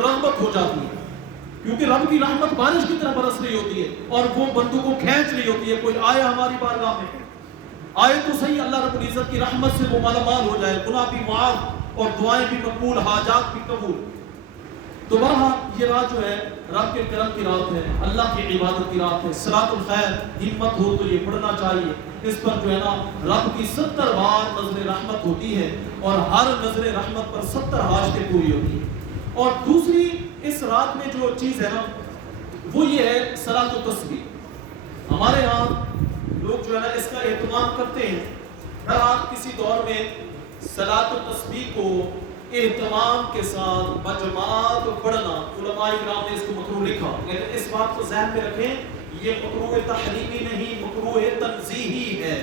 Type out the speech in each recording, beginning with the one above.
रहमत हो जाती है, क्योंकि रब की रहमत बारिश की तरह बरस रही होती है और वो बंदों को खींच रही होती है। कोई आए हमारी बारगाह में, आए तो सही, अल्लाह रब्बुल इज्जत की रहमत से वो मालामाल हो जाए, गुनाह भी माफ और दुआएं भी मकबूल, हाजात भी कबूल। तो बहरहाल ये रात जो है रब के करम की रात है, अल्लाह की इबादत की रात है। सलातुल खैर हिम्मत हो तो ये पढ़ना चाहिए। इस पर जो है ना रब की 70 बार नजर रहमत होती है और हर नजर रहमत पर 70 हाजतें पूरी होती है। और दूसरी इस रात में जो चीज़ है ना वो ये है सलातुल तस्बीह। हमारे यहाँ लोग जो है ना इसका एहतमाम करते हैं। हर रात किसी दौर में सलातुल तस्बीह को एहतमाम के साथ बजमात पढ़ना, उलमाए किराम ने इसको मकरूह लिखा, लेकिन इस बात को ज़हन में रखें, ये मकरूह तहरीमी नहीं, मकरूह तंज़ीही है।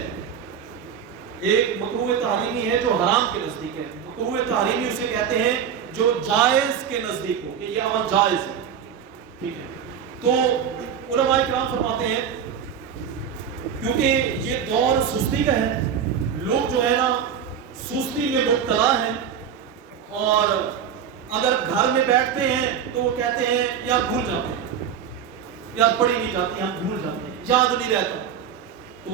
एक मकरूह तहरीमी है जो हराम के नज़दीक है, मकरूह तहरीमी उसे कहते हैं जो जायज़ के नज़दीक हो, कि ये अमल जायज़ है, ठीक है। तो उलमाए किराम फरमाते हैं क्योंकि ये दौर सुस्ती का है, लोग जो है ना सुस्ती में मुब्तला हैं, और अगर घर में बैठते हैं तो वो कहते हैं यार भूल जाते हैं, यार पढ़ी नहीं जाती, हम भूल जाते हैं, याद नहीं रहता, तो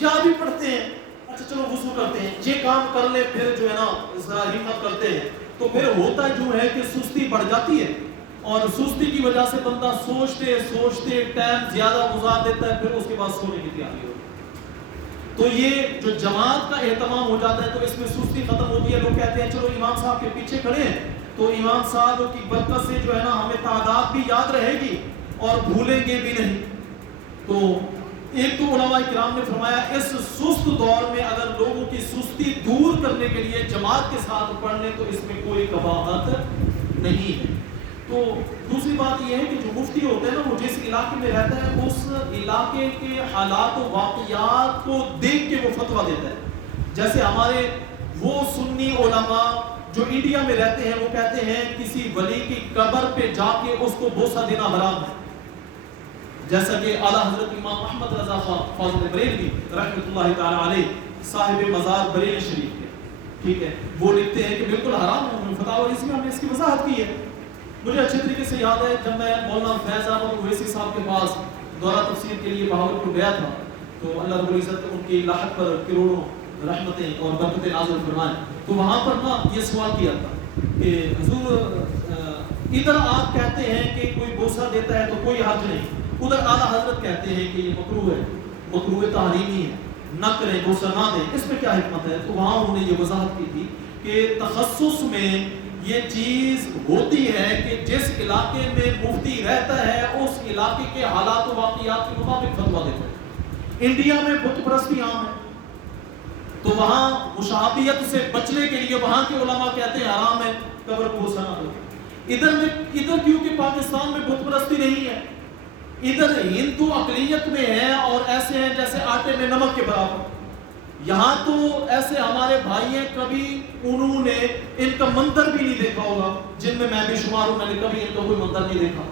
याद भी पढ़ते हैं, अच्छा चलो वुज़ू करते हैं, ये काम कर ले, फिर जो है ना जरा हिम्मत करते हैं, तो फिर होता जो है कि सुस्ती बढ़ जाती है, और सुस्ती की वजह से बंदा सोचते सोचते टाइम ज्यादा गुजार देता है, फिर उसके बाद सोने की तैयारी होती है। तो ये जो जमात का एहतमाम हो जाता है तो इसमें सुस्ती खत्म होती है। लोग कहते हैं चलो इमाम साहब के पीछे खड़े हैं, तो इमाम साहब की बरकत से जो है ना हमें तादाद भी याद रहेगी और भूलेंगे भी नहीं। तो एक तो उलमाए किराम ने फरमाया इस सुस्त दौर में अगर लोगों की सुस्ती दूर करने के लिए जमात के साथ पढ़ लें तो इसमें कोई कबाहत नहीं है। तो दूसरी बात यह है कि जो मुफ्ती होते हैं ना वो जिस इलाके में रहता है उस इलाके के हालात और वाक़ियात को देख के वो फतवा देता है। जैसे हमारे वो सुन्नी उलमा जो इंडिया में रहते हैं वो कहते हैं किसी वली की कब्र पे जाके उसको बोसा देना हराम है, जैसा कि आला हजरत इमाम अहमद रज़ा फाज़िल बरेलवी रहमतुल्लाहि तआला अलैह साहिब मज़ार बरेली शरीफ के, ठीक है, वो लिखते हैं कि बिल्कुल हराम है। उन्होंने फतवा इसमें हमने इसकी वजाहत की है। मुझे अच्छे तरीके से याद है जब मैं मौलाना फैज़ अहमद ओवैसी साहब के पास दौरा तफसीर के लिए बहावलपुर गया था, तो अल्लाह रब्बुल इज़्ज़त उनकी लाहक पर करोड़ों रहमतें और बरकतें नाज़िल फरमाएं। तो वहाँ पर ना ये सवाल किया था कि हुज़ूर इधर आप कहते हैं कि कोई बोसा देता है तो कोई हर्ज नहीं, उधर आला हजरत कहते हैं कि ये मकरूह है, मकरूह तहरीमी है, न करें, बोसा ना दें, इसमें क्या हिकमत है? तो वहाँ उन्होंने ये वजाहत की थी कि तखस्सुस में ये चीज़ होती है कि जिस इलाके में मुफ्ती रहता है उस इलाके के हालात और वाक़ियात के मुताबिक फतवा देता है। इंडिया में बुत परस्ती आम है, तो वहाँ मुशाबियत से बचने के लिए वहाँ के उलमा कहते हैं हराम है कब्र को बोसा ना दो। इधर क्योंकि पाकिस्तान में बुत परस्ती नहीं है, इधर हिंदू अक़लियत में है और ऐसे हैं जैसे आटे में नमक के बराबर। यहाँ तो ऐसे हमारे भाई हैं कभी उन्होंने इनका मंदिर भी नहीं देखा होगा, जिनमें मैं भी शुमार हूँ, मैंने कभी इनका कोई मंदिर नहीं देखा,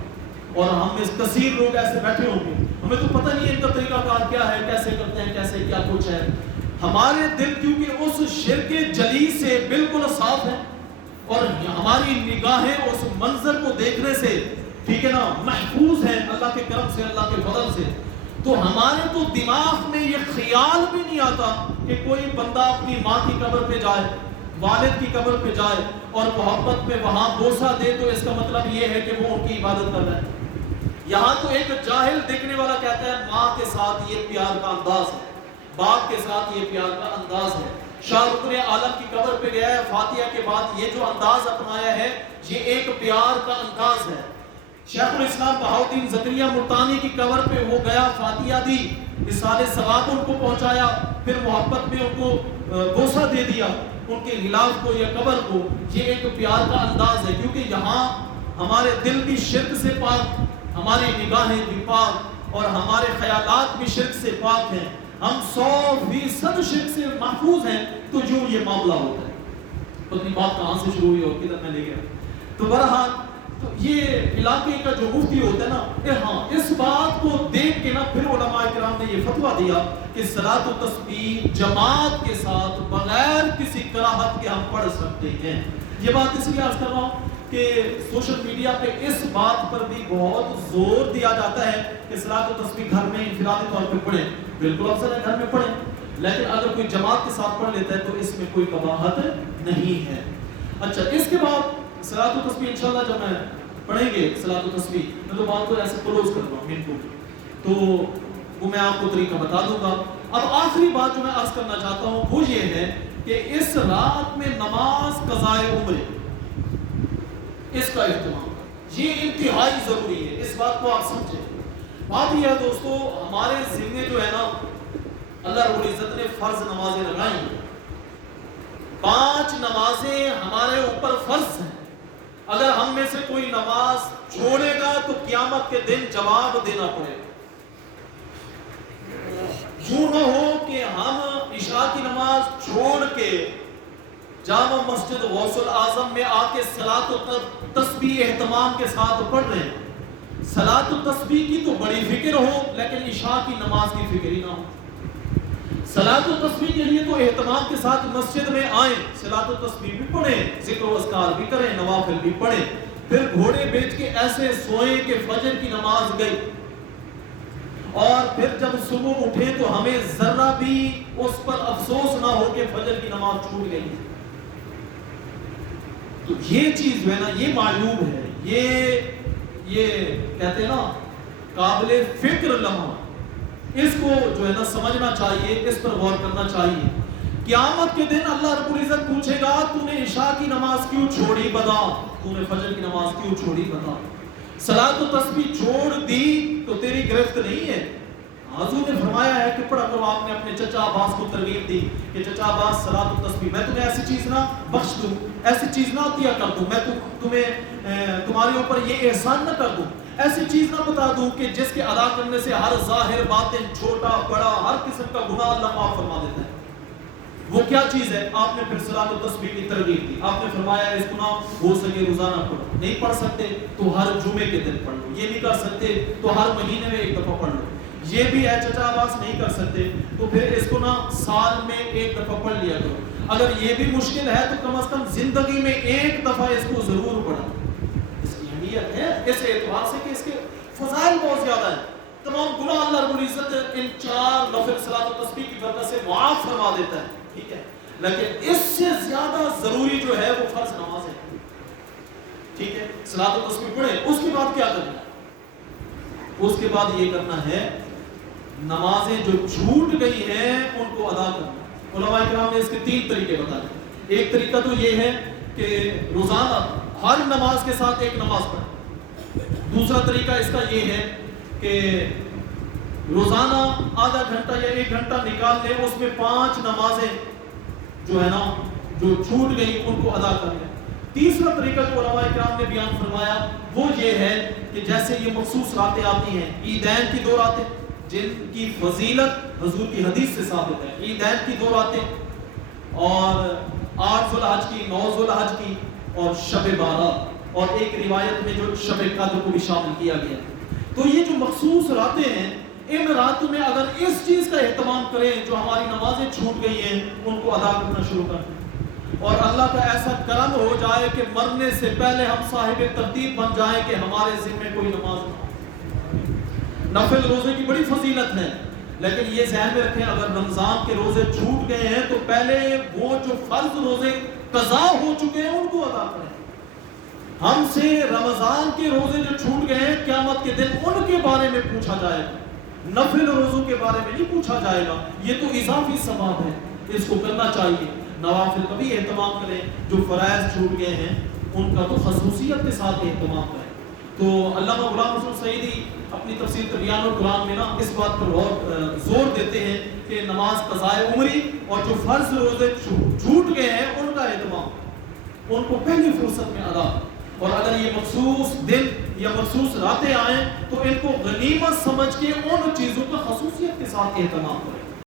और हम में कसीर लोग ऐसे बैठे होंगे, हमें तो पता नहीं है इनका तरीकाकार क्या है, कैसे करते हैं, कैसे क्या कुछ है। हमारे दिल क्योंकि उस शिर्क जली से बिल्कुल साफ है और हमारी निगाहें उस मंजर को देखने से, ठीक है ना, महफूज है अल्लाह के करम से, अल्लाह के फजल से। तो हमारे तो दिमाग में ये ख्याल भी नहीं आता कि कोई बंदा अपनी माँ की कब्र पे जाए, वालिद की कब्र पे जाए और मोहब्बत में वहाँ बोसा दे, तो इसका मतलब ये है कि वो उनकी इबादत कर रहा है। यहाँ तो एक जाहिल देखने वाला कहता है माँ के साथ ये प्यार का अंदाज है, बाप के साथ ये प्यार का अंदाज है। शाहरुख ने आलम की कब्र पे गया है, फातिहा के बाद ये जो अंदाज अपनाया है ये एक प्यार का अंदाज है। शेखुल इस्लाम बहाउद्दीन ज़करिया मुल्तानी की कब्र पे वो गया, फातिहा दी, इसाले सवाब उनको पहुंचाया, फिर मोहब्बत में उनको बोसा दे दिया उनके गिलाफ को या कब्र को। ये एक प्यार का अंदाज है, क्योंकि यहाँ हमारे दिल भी शिर्क से पाक, हमारी निगाहें भी पाक और हमारे ख्यालात भी शिर्क से पाक हैं। हम 100% शिर्क से महफूज हैं। तो जो ये मामला होता है, तो अपनी बात कहाँ से शुरू हुई और किधर मैं ले गया। तो बहरहाल तो ये इलाके का जो मुफ्ती होता है ना, हाँ, इस बात को देख के ना फिर उलमाए किराम ने ये फतवा दिया कि सलात व तस्बीह जमात के साथ बगैर किसी कराहत के हम पढ़ सकते हैं। ये बात इसलिए अर्ज कर रहा हूँ کہ سوشل میڈیا پہ اس بات پر بھی بہت زور دیا جاتا ہے کہ صلاۃ و تسبیح گھر میں انفرادی طور پہ پڑھیں. بالکل افضل ہے گھر میں پڑھیں, لیکن اگر کوئی جماعت کے ساتھ پڑھ لیتا ہے تو اس میں کوئی قباحت نہیں ہے. اچھا, اس کے بعد صلاۃ و تسبیح انشاءاللہ جب میں پڑھیں گے صلاۃ و تسبیح, میں تو بات کو ایسے کلوز کر دوں گا تو وہ میں آپ کو طریقہ بتا دوں گا. اب آخری بات جو میں عرض کرنا چاہتا ہوں وہ یہ ہے کہ اس رات میں نماز قضائے عمرے, اس کا اہتمام یہ انتہائی ضروری ہے. اس بات کو آپ سمجھیں. بات یہ ہے دوستو, ہمارے ذمے جو ہے نا اللہ رب العزت نے فرض نمازیں لگائی ہیں. 5 نمازیں ہمارے اوپر فرض ہیں. اگر ہم میں سے کوئی نماز چھوڑے گا تو قیامت کے دن جواب دینا پڑے گا. یوں نہ ہو کہ ہم عشاء کی نماز چھوڑ کے جامع مسجد غوث الاعظم میں آ کے صلاۃ و تسبیح اہتمام کے ساتھ پڑھ رہے ہیں. صلاۃ و تسبیح کی تو بڑی فکر ہو, لیکن عشاء کی نماز کی فکر ہی نہ ہو. صلاۃ و تسبیح کے لیے تو اہتمام کے ساتھ مسجد میں آئیں, صلاۃ و تسبیح بھی پڑھیں, ذکر و اذکار بھی کریں, نوافل بھی پڑھیں, پھر گھوڑے بیچ کے ایسے سوئیں کہ فجر کی نماز گئی, اور پھر جب صبح اٹھیں تو ہمیں ذرہ بھی اس پر افسوس نہ ہو کہ فجر کی نماز چھوٹ گئی. تو یہ چیز جو ہے نا یہ معیوب ہے. یہ کہتے ہیں نا قابل فکر لمحہ, اس کو جو ہے نا سمجھنا چاہیے, اس پر غور کرنا چاہیے. قیامت کے دن اللہ رب العزت پوچھے گا تو نے عشاء کی نماز کیوں چھوڑی بتا, تو نے فجر کی نماز کیوں چھوڑی بتا. صلاۃ و تسبیح چھوڑ دی تو تیری گرفت نہیں ہے. حضور نے فرمایا ہے کہ پڑھا کرو. آپ نے اپنے چچا عباس کو ترغیب دی کہ چچا عباس صلاۃ و تسبیح میں تمہیں ایسی چیز نہ بخش دوں, ایسی چیز نہ عطیہ کر دوں, میں تمہیں تمہارے اوپر یہ احسان نہ کر دوں, ایسی چیز نہ بتا دوں کہ جس کے ادا کرنے سے ہر ظاہر باطن چھوٹا بڑا ہر قسم کا گناہ اللہ معاف فرما دیتا ہے. وہ کیا چیز ہے؟ آپ نے پھر صلاۃ و تسبیح کی ترغیب دی. آپ نے فرمایا اس کو نہ ہو سکے روزانہ پڑھو, نہیں پڑھ سکتے تو ہر جمعے کے دن پڑھ لو, یہ نہیں کر سکتے تو ہر مہینے میں ایک دفعہ پڑھ لو, یہ بھی ہے چچا عباس نہیں کر سکتے تو پھر اس کو نہ سال میں ایک دفعہ پڑھ لیا کرو. اگر یہ بھی مشکل ہے تو کم از کم زندگی میں ایک دفعہ اس کو ضرور پڑھا. اس کی اہمیت ہے اس اعتبار سے کہ اس کے فضائل بہت زیادہ ہیں. تمام گناہ اللہ رب العزت ان 4 نفل صلاۃ و تسبیح کی برکت سے معاف فرما دیتا ہے. ٹھیک ہے, لیکن اس سے زیادہ ضروری جو ہے وہ فرض نماز ہے. ٹھیک ہے, صلاۃ و تسبیح پڑھیں. اس کے بعد کیا کرنا ہے؟ اس کے بعد یہ کرنا ہے نمازیں جو چھوٹ گئی ہیں ان کو ادا کرنا. علماء کرام نے اس کے 3 طریقے بتائے. ایک طریقہ تو یہ ہے کہ روزانہ ہر نماز کے ساتھ ایک نماز پڑھیں. دوسرا طریقہ اس کا یہ ہے کہ روزانہ آدھا گھنٹہ یا 1 گھنٹہ نکال لیں, اس میں 5 نمازیں جو ہے نا جو چھوٹ گئی ان کو ادا کر لیں. تیسرا طریقہ جو علماء کرام نے بیان فرمایا وہ یہ ہے کہ جیسے یہ مخصوص راتیں آتی ہیں, عیدین کی 2 راتیں جن کی فضیلت حضور کی حدیث سے ثابت ہے, عیدین کی 2 راتیں اور 8 ذوالحج کی, 9 ذوالحج کی اور شب بارات, اور ایک روایت میں جو شب قدر کو بھی شامل کیا گیا. تو یہ جو مخصوص راتیں ہیں ان راتوں میں اگر اس چیز کا اہتمام کریں جو ہماری نمازیں چھوٹ گئی ہیں ان کو ادا کرنا شروع کر دیں, اور اللہ کا ایسا کرم ہو جائے کہ مرنے سے پہلے ہم صاحب ترتیب بن جائیں کہ ہمارے ذمہ کوئی نماز نہ ہو. نفل روزے کی بڑی فضیلت ہے, لیکن یہ ذہن میں رکھیں اگر رمضان کے روزے چھوٹ گئے ہیں تو پہلے وہ جو فرض روزے قضا ہو چکے ہیں ان کو ادا کریں. ہم سے رمضان کے روزے جو چھوٹ گئے ہیں قیامت کے دن ان کے بارے میں پوچھا جائے گا, نفل روزوں کے بارے میں نہیں پوچھا جائے گا. یہ تو اضافی ثواب ہے, اس کو کرنا چاہیے. نوافل کا بھی اہتمام کریں, جو فرائض چھوٹ گئے ہیں ان کا تو خصوصیت کے ساتھ اہتمام کریں. تو علامہ غلام رسول سعیدی اپنی تفسیر تبیان القرآن میں نا اس بات پر بہت زور دیتے ہیں کہ نماز قضائے عمری اور جو فرض روزے چھوٹ گئے ہیں ان کا اہتمام, ان کو پہلی فرصت میں ادا. اور اگر یہ مخصوص دن یا مخصوص راتیں آئیں تو ان کو غنیمت سمجھ کے ان چیزوں کا خصوصیت کے ساتھ اہتمام کریں.